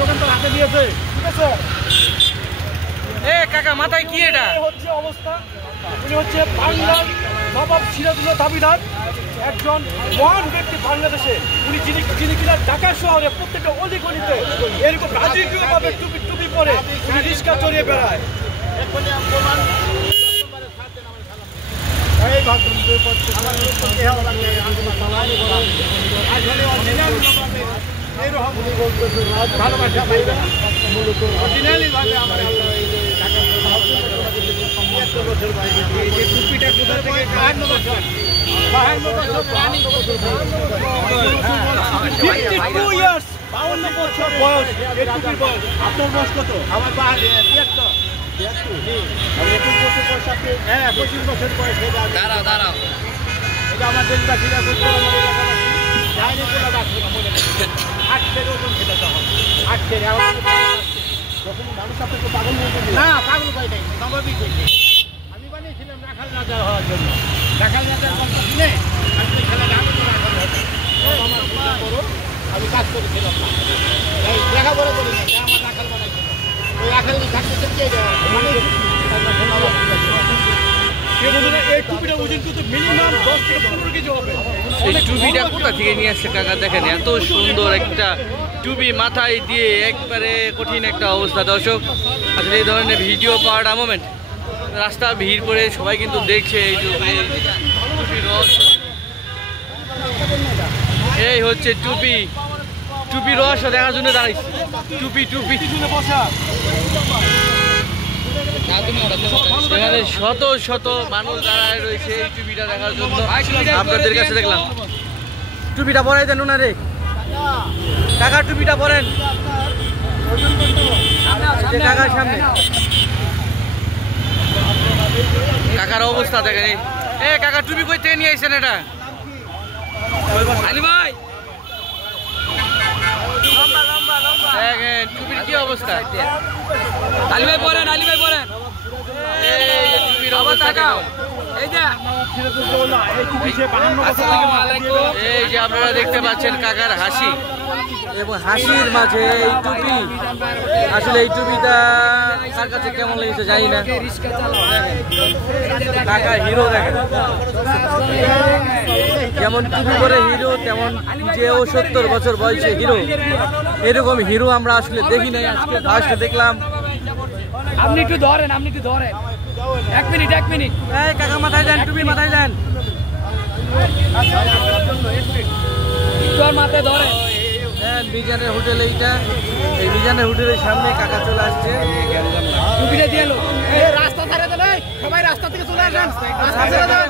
দোকান তো হাতে দিয়েছে, ঠিক আছে? কাকা মাথায় কি এটা হচ্ছে অবস্থা। উনি হচ্ছে বাংলার নবাব সিরাজুল্লাহ দাবিদার, একজন মহান ব্যক্তি বাংলাদেশে। উনি যিনি কিনা ঢাকা শহরে প্রত্যেকটা অলিগলিতে এরকম রাজকীয়ভাবে টুপি টুপি পরে উনি রিক্সা চড়িয়ে বেড়ায়। টুপিটা কোথা থেকে 52 বছর 52 ইয়ার্স 52 বছর বয়স এই টুপির বয়স। আপনার বয়স কত? আমার 73। আমি 21 বছর বয়স, আপনি 25 বছর বয়স। দাঁড়াও দাঁড়াও, এটা আমার দেশবাসীরা করতে আমাদের যায়নি কোনো বাকি মনে নেই। 8 থেকে ওজন খেতে হবে, 8 থেকে। যখন মানুষ আপনাকে পাগল বলতে না, পাগল কয় নাই, স্বাভাবিক হয়েছে। আমি বানিয়েছিলাম রাখাল রাজা হওয়ার জন্য। রাখাল রাজার কথা শুনে আমি খেলাটা আমি আমি কাজ করেছিলাম না, এই লেখাপড়া করি না, আমার রাখাল বানাইছিল। ওই রাখাল থাকতে থাকতে এই টুপিটা ওজন কিন্তু মিনিমাম 10 থেকে 15 কেজি হবে। এই টুপিটা কোথা থেকে নিয়ে আসছে কাকা? দেখেন এত সুন্দর একটা টুপি মাথায় দিয়ে, একবারে কঠিন একটা অবস্থা। দর্শক আসলে এই ধরনের ভিডিও পাওয়াটা মোমেন্ট, রাস্তা ভিড় করে সবাই কিন্তু দেখছে এই টুপি রহস্য। এই হচ্ছে টুপি, টুপি রহস্য দেখার জন্য দাঁড়াইছি। টুপি টুপি এখানে শত শত মানুষ দাঁড়ায় রয়েছে এই টুপিটা দেখার জন্য। আপনাদের কাছে দেখলাম টুপিটা পরাই দেন ওনারে। কাকা টুপিটা পরেন, কাকার সামনে। কাকার অবস্থা দেখেন। কাকা টুপি কই থেকে নিয়ে আসছেন এটা? আলী ভাই দেখেন টুপির কি অবস্থা। আলী ভাই পরেন, আলী ভাই পরেন। টুপির অবস্থা এই যে আপনারা দেখতে পাচ্ছেন কাকার হাসি, এবং হাসির মাঝে এই টুপি। আসলে এই টুপিটা কার কাছে কেমন লেগেছে জানি না। কাকা হিরো দেখেন, যেমন টুপি পরে হিরো, তেমন যেও 70 বছর বয়সে হিরো। এরকম হিরো আমরা আসলে দেখি নাই, আজকে ফার্স্ট দেখলাম। আপনি একটু ধরেন, আপনি একটু ধরেন, 1 মিনিট 1 মিনিট। এই কাকা মাথায় দেন, টুপি মাথায় দেন, মাথায় ধরেন। বিজানের হোটেল, এইটা এই বিজানের হোটেলের সামনে কাকা চলে আসছে। টুপিটা দিয়ে রাস্তা ধারে দেন, সবাই রাস্তা থেকে চলে আসেন, রাস্তা ছেড়ে দেন।